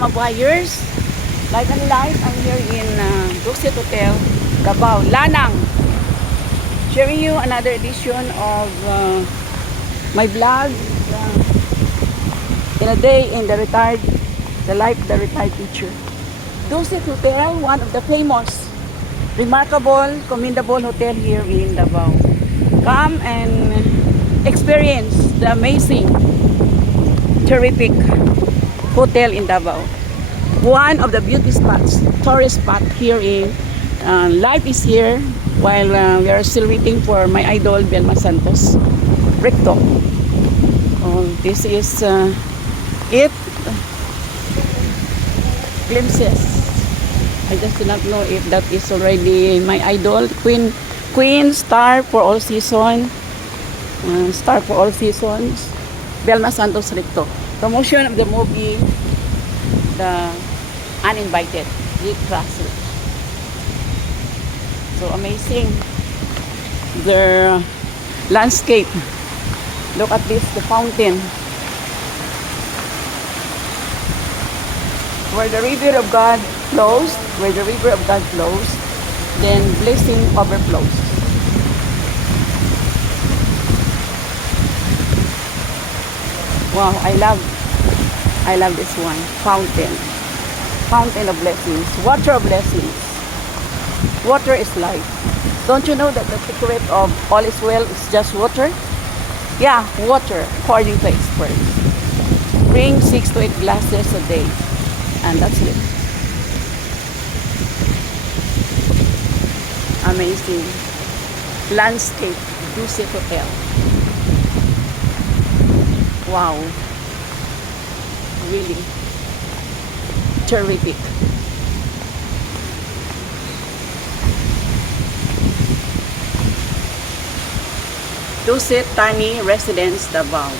Mga buyers, live and live, I'm here in Dusit Hotel, Davao, Lanang. Sharing you another edition of my vlog in a day in the life of the retired teacher. Dusit Hotel, one of the famous, remarkable, commendable hotel here in Davao. Come and experience the amazing, terrific hotel in Davao. One of the beauty spots, tourist spot here in life is here while we are still waiting for my idol Belma Santos Recto. This is it. Glimpses. I just do not know if that is already my idol, Queen star for all seasons, Belma Santos Recto. Promotion of the movie The Uninvited, Rick Russell. So amazing, their landscape. Look at this, the fountain where the river of God flows, then blessing overflows. Wow, I love this one. Fountain of blessings, water of blessings. Water is life. Don't you know that the secret of all is well is just water? Yeah, water, according to experts. Bring 6 to 8 glasses a day, and that's it. Amazing landscape, Dusit Hotel. Wow, really terrific. Dusit Tani Residence, Davao.